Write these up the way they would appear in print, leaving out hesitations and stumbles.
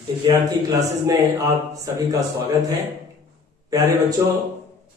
विद्यार्थी क्लासेस में आप सभी का स्वागत है। प्यारे बच्चों,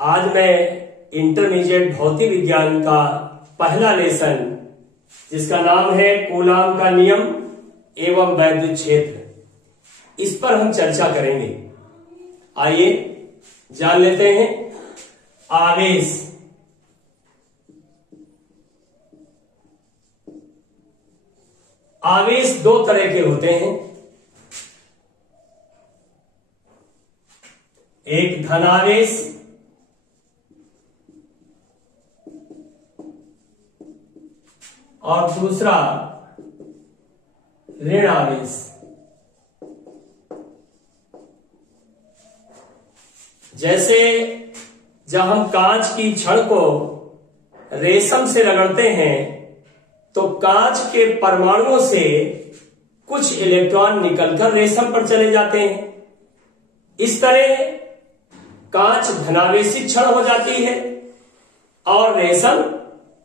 आज मैं इंटरमीडिएट भौतिक विज्ञान का पहला लेसन जिसका नाम है कूलाम का नियम एवं वैद्युत क्षेत्र, इस पर हम चर्चा करेंगे। आइए जान लेते हैं। आवेश आवेश दो तरह के होते हैं, एक धनावेश और दूसरा ऋण आवेश। जैसे जब हम कांच की छड़ को रेशम से रगड़ते हैं तो कांच के परमाणुओं से कुछ इलेक्ट्रॉन निकलकर रेशम पर चले जाते हैं। इस तरह कांच धनावेशित क्षण हो जाती है और रेशम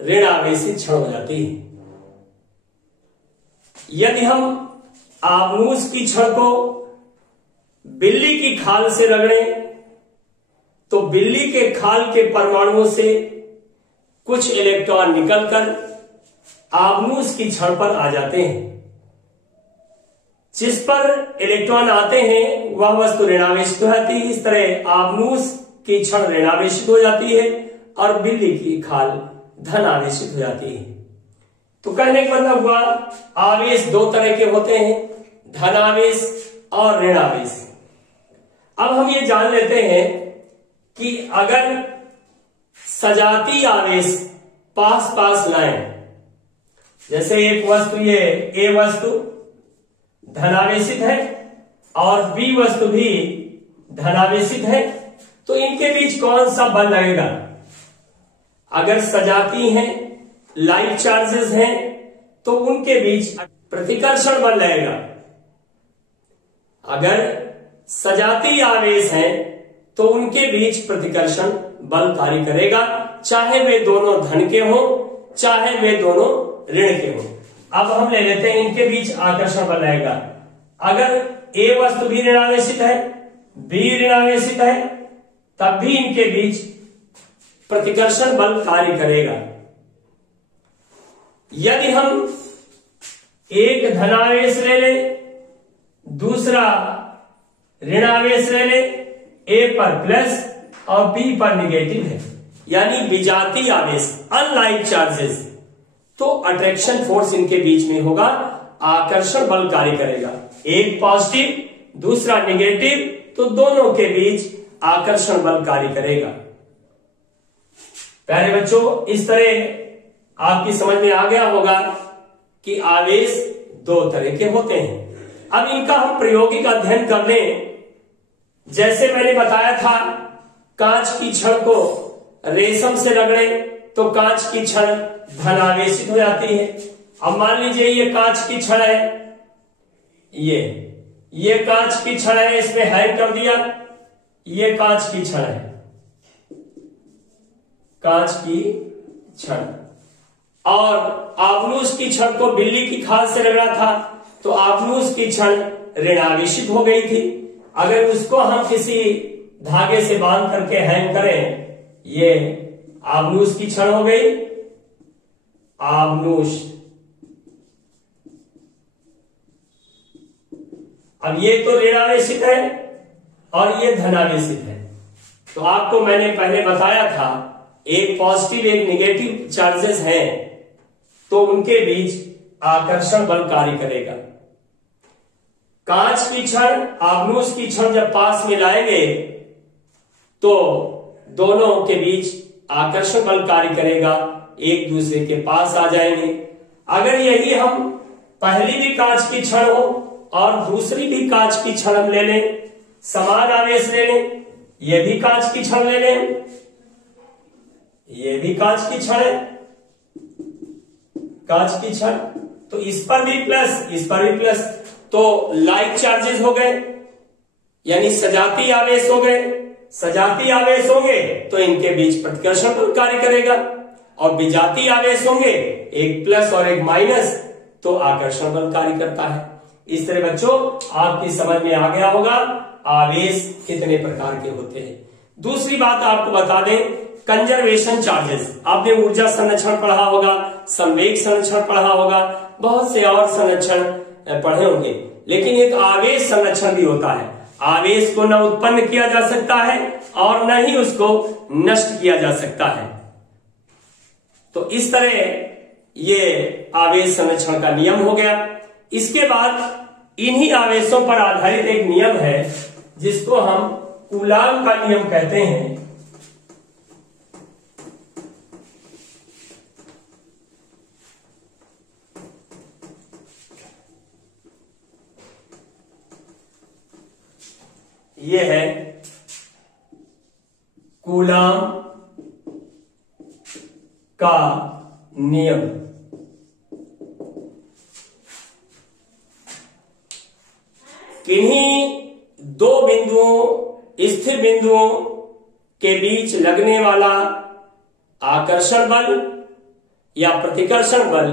ऋण आवेशित क्षण हो जाती है। यदि हम आबनूस की छड़ को बिल्ली की खाल से रगड़ें तो बिल्ली के खाल के परमाणुओं से कुछ इलेक्ट्रॉन निकलकर आबनूस की छड़ पर आ जाते हैं। जिस पर इलेक्ट्रॉन आते हैं वह वस्तु ऋणावेशित हो जाती है। इस तरह आबनूस की छड़ ऋणावेशित हो जाती है और बिल्ली की खाल धनावेशित हो जाती है। तो कहने का मतलब हुआ आवेश दो तरह के होते हैं, धनावेश और ऋणावेश। अब हम ये जान लेते हैं कि अगर सजाती आवेश पास पास लाएं, जैसे एक वस्तु ये ए वस्तु धनावेशित है और बी वस्तु भी धनावेशित है, तो इनके बीच कौन सा बल लगेगा? अगर सजाती हैं, लाइट चार्जेस हैं, तो उनके बीच प्रतिकर्षण बल लगेगा। अगर सजाती आवेश हैं तो उनके बीच प्रतिकर्षण बल कार्य करेगा, चाहे वे दोनों धन के हो चाहे वे दोनों ऋण के हो। अब हम ले लेते हैं इनके बीच आकर्षण बल रहेगा। अगर ए वस्तु भी ऋणावेशित है, बी ऋणावेशित है, तब भी इनके बीच प्रतिकर्षण बल कार्य करेगा। यदि हम एक धनावेश ले लें, दूसरा ऋणावेश ले लें, ए पर प्लस और बी पर निगेटिव है, यानी विजातीय आवेश अनलाइक चार्जेस, तो अट्रैक्शन फोर्स इनके बीच में होगा, आकर्षण बल कार्य करेगा। एक पॉजिटिव दूसरा निगेटिव, तो दोनों के बीच आकर्षण बल कार्य करेगा। प्यारे बच्चों, इस तरह आपकी समझ में आ गया होगा कि आवेश दो तरह के होते हैं। अब इनका हम प्रायोगिक अध्ययन कर लें। जैसे मैंने बताया था, कांच की छड़ को रेशम से रगड़ें तो कांच की छड़ धनावेशित हो जाती है। अब मान लीजिए ये कांच की छड़ है, ये कांच की छड़ है, इसमें हैंग कर दिया, ये कांच की छड़ है, कांच की छड़, और आबनूस की छड़ को बिल्ली की खाल से रगड़ा था तो आबनूस की छड़ ऋणावेशित हो गई थी। अगर उसको हम किसी धागे से बांध करके हैंग करें, ये आबनूस की छड़ हो गई, आबनूस। अब ये तो ऋणावेशित है और ये धनावेशित है। तो आपको मैंने पहले बताया था, एक पॉजिटिव एक निगेटिव चार्जेस हैं तो उनके बीच आकर्षण बल कार्य करेगा। कांच की छड़ आबनूस की छड़ जब पास में लाएंगे तो दोनों के बीच आकर्षण बल कार्य करेगा, एक दूसरे के पास आ जाएंगे। अगर यही हम पहली भी कांच की छड़ हो और दूसरी भी कांच की छड़ हम ले लें, समान आवेश ले लें, ये भी कांच की छड़ ले लें, ये भी कांच की छड़ है, कांच की छड़, तो इस पर भी प्लस इस पर भी प्लस, तो लाइक चार्जेस हो गए, यानी सजाती आवेश हो गए। सजाती आवेश होंगे तो इनके बीच प्रतिकर्षण बल कार्य करेगा, और विजातीय आवेश होंगे, एक प्लस और एक माइनस, तो आकर्षण बल कार्य करता है। इस तरह बच्चों आपकी समझ में आ गया होगा आवेश कितने प्रकार के होते हैं। दूसरी बात आपको बता दें, कंजर्वेशन चार्जेस। आपने ऊर्जा संरक्षण पढ़ा होगा, संवेग संरक्षण पढ़ा होगा, बहुत से और संरक्षण पढ़े होंगे, लेकिन एक आवेश संरक्षण भी होता है। आवेश को न उत्पन्न किया जा सकता है और न ही उसको नष्ट किया जा सकता है। तो इस तरह ये आवेश संरक्षण का नियम हो गया। इसके बाद इन्हीं आवेशों पर आधारित एक नियम है जिसको हम कूलाम का नियम कहते हैं। ये है कूलाम का नियम। किन्हीं दो बिंदुओं, स्थिर बिंदुओं के बीच लगने वाला आकर्षण बल या प्रतिकर्षण बल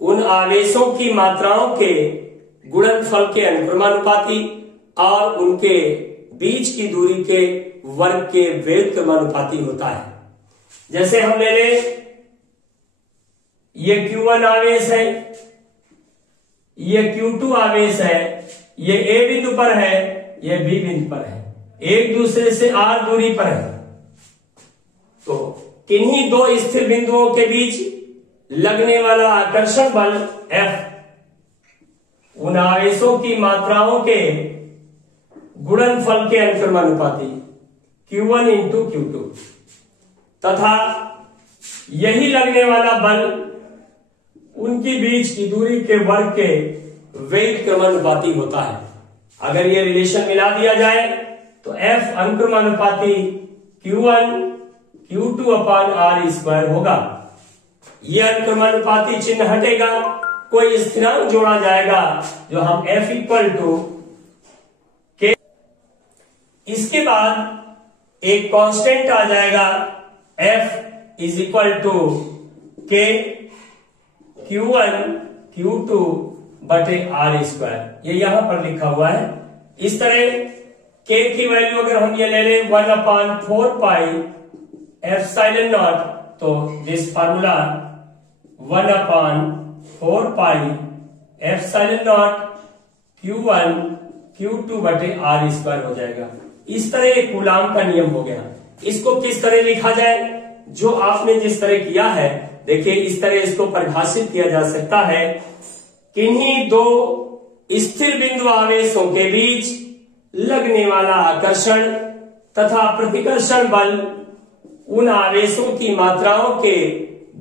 उन आवेशों की मात्राओं के गुणनफल के अनुक्रमानुपाती और उनके बीच की दूरी के वर्ग के व्युत्क्रमानुपाती होता है। जैसे हम ले ले, ये Q1 आवेश है, ये Q2 आवेश है, ये A बिंदु पर है, ये B बिंदु पर है, एक दूसरे से R दूरी पर है। तो किन्हीं दो स्थिर बिंदुओं के बीच लगने वाला आकर्षण बल F उन आवेशों की मात्राओं के गुणनफल के अनुक्रमानुपाती Q1 इंटू Q2 तथा यही लगने वाला बल उनकी बीच की दूरी के वर्ग के व्युत्क्रमानुपाती होता है। अगर ये रिलेशन मिला दिया जाए तो F अनुक्रमानुपाती Q1 Q2 upon R square होगा। यह अनुक्रमानुपाती चिन्ह हटेगा, कोई स्थिरांक जोड़ा जाएगा जो हम F इक्वल टू के, इसके बाद एक कांस्टेंट आ जाएगा F इज इक्वल टू के Q1 Q2 बटे R स्क्वायर। ये यहां पर लिखा हुआ है। इस तरह K की वैल्यू अगर हम ये ले लें 1/4 पाई एप्सिलॉन नॉट, तो this formula 1/4 pi epsilon not Q1 Q2 बटे R स्क्वायर हो जाएगा। इस तरह एक कूलाम का नियम हो गया। इसको किस तरह लिखा जाए, जो आपने जिस तरह किया है, देखिए इस तरह इसको परिभाषित किया जा सकता है। किन्हीं दो स्थिर बिंदु आवेशों के बीच लगने वाला आकर्षण तथा प्रतिकर्षण बल उन आवेशों की मात्राओं के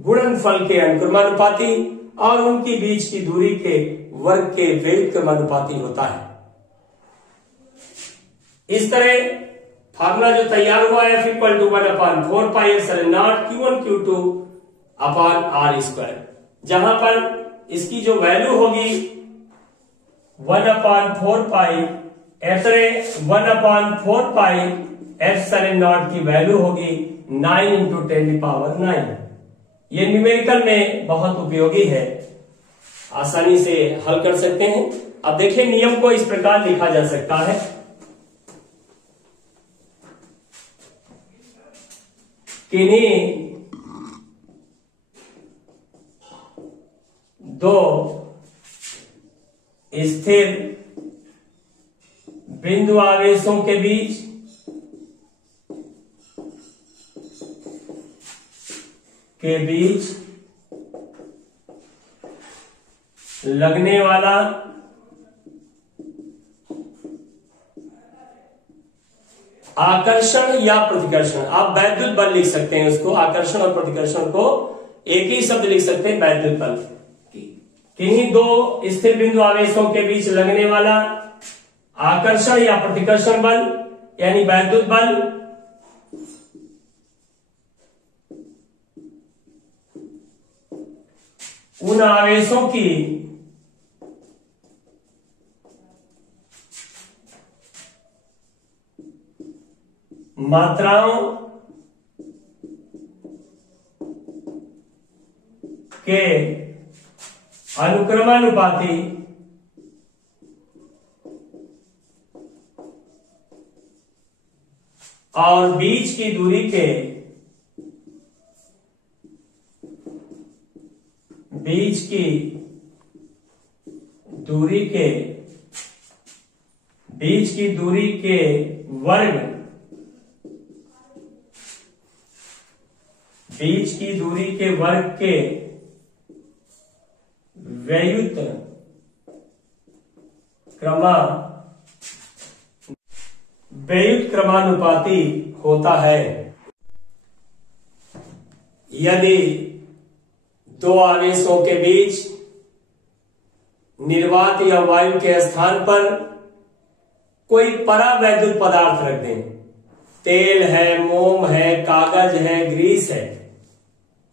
गुणनफल के अनुक्रमानुपाती और उनकी बीच की दूरी के वर्ग के व्युत्क्रमानुपाती होता है। इस तरह फार्मूला जो तैयार हुआ है F equal to 1/4 pi epsilon not Q1 Q2 upon R square, जहां पर इसकी जो वैल्यू होगी 1/4 pi epsilon 1/4 pi epsilon not की वैल्यू होगी 9 इंटू 10⁹। ये न्यूमेरिकल में बहुत उपयोगी है, आसानी से हल कर सकते हैं। अब देखिए नियम को इस प्रकार लिखा जा सकता है। किन्हीं दो स्थिर बिंदु आवेशों के बीच लगने वाला आकर्षण या प्रतिकर्षण, आप वैद्युत बल लिख सकते हैं उसको, आकर्षण और प्रतिकर्षण को एक ही शब्द लिख सकते हैं, वैद्युत बल। किन्हीं दो स्थिर बिंदु आवेशों के बीच लगने वाला आकर्षण या प्रतिकर्षण बल यानी वैद्युत बल उन आवेशों की मात्राओं के अनुक्रमानुपाती और बीच की दूरी के वर्ग के व्युत क्रमानुपाती होता है। यदि दो आवेशों के बीच निर्वात या वायु के स्थान पर कोई परावैद्युत पदार्थ रख दें, तेल है, मोम है, कागज है, ग्रीस है,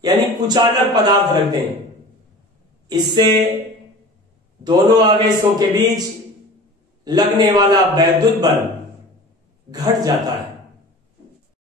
यानी कुचालक पदार्थ रख दें, इससे दोनों आवेशों के बीच लगने वाला वैद्युत बल घट जाता है।